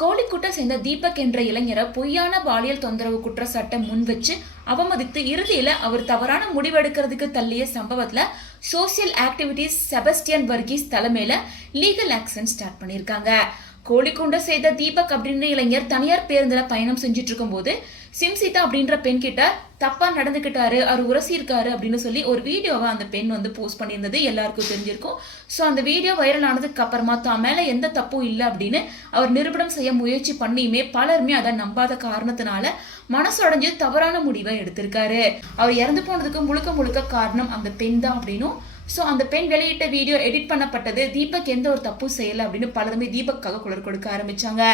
கோழிக்கூட்டை சேர்ந்த தீபக் என்ற இளைஞரை பொய்யான பாலியல் தொந்தரவு குற்றச்சாட்டை முன் வச்சு அவமதித்து இறுதியில அவர் தவறான முடிவெடுக்கிறதுக்கு தள்ளிய சம்பவத்துல சோசியல் ஆக்டிவிட்டிஸ் செபஸ்டியன் வர்கீஸ் தலைமையில லீகல் ஆக்ஷன் ஸ்டார்ட் பண்ணியிருக்காங்க. கோழிக்கூண்டை செய்த தீபக் அப்படின்ற இளைஞர் தனியார் பேருந்துல பயணம் செஞ்சுட்டு இருக்கும் போது சிம்சிதா அப்படின்ற பெண் கிட்ட தப்பா நடந்துகிட்டாரு, அவர் உரசியிருக்காரு அப்படின்னு சொல்லி ஒரு வீடியோவை அந்த பெண் போஸ்ட் பண்ணியிருந்தது எல்லாருக்கும் தெரிஞ்சிருக்கும். ஸோ அந்த வீடியோ வைரல் ஆனதுக்கு அப்புறமா தான் மேல எந்த தப்பும் இல்லை அப்படின்னு அவர் நிரூபணம் செய்ய முயற்சி பண்ணியுமே பலருமே அதை நம்பாத காரணத்தினால மனசுடைஞ்சு தவறான முடிவை எடுத்திருக்காரு. அவர் இறந்து போனதுக்கு முழுக்க முழுக்க காரணம் அந்த பெண் தான் அப்படின்னும், ஸோ அந்த பெண் வெளியிட்ட வீடியோ எடிட் பண்ணப்பட்டது, தீபக் எந்த ஒரு தப்பும் செய்யலை அப்படின்னு பலருமே தீபக்காக குரல் கொடுக்க ஆரம்பிச்சாங்க.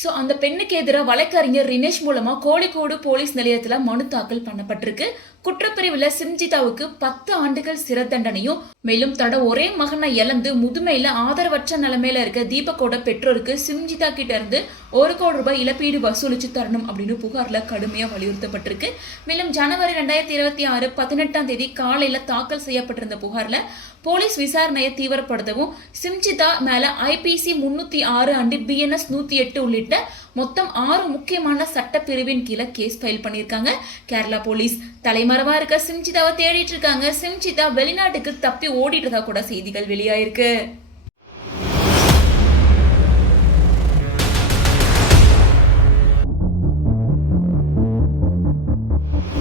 ஸோ அந்த பெண்ணுக்கு எதிராக வழக்கறிஞர் ரினேஷ் மூலமா கோழிக்கோடு போலீஸ் நிலையத்துல மனு தாக்கல் பண்ணப்பட்டிருக்கு. குற்றப்பிரிவுல சிம்ஜிதாவுக்கு 10 ஆண்டுகள் சிறை தண்டனையும், மேலும் தன்னோட ஒரே மகனை இழந்து முதுமையில ஆதரவற்ற நிலைமையில இருக்க தீபக்கோட பெற்றோருக்கு சிம்ஜிதா கிட்ட இருந்து 1 கோடி ரூபாய் இழப்பீடு வசூலிச்சு தரணும் அப்படின்னு புகார்ல கடுமையா வலியுறுத்தப்பட்டிருக்கு. மேலும் ஜனவரி 2026 18ஆம் தேதி காலையில தாக்கல் செய்யப்பட்டிருந்த புகார்ல போலீஸ் விசாரணையை தீவிரப்படுத்தவும் சிம்ஜிதா மேல IPC 306 அண்ட் BNS 108 உள்ளிட்ட மொத்தம் 6 முக்கியமான சட்ட பிரிவின் கீழே கேஸ் ஃபைல் பண்ணியிருக்காங்க. கேரளா போலீஸ் தலைமறைவா இருக்க சிம்ஜிதாவை தேடிட்டு இருக்காங்க. சிம்ஜிதா வெளிநாட்டுக்கு தப்பி ஓடிட்டதா கூட செய்திகள் வெளியாயிருக்கு.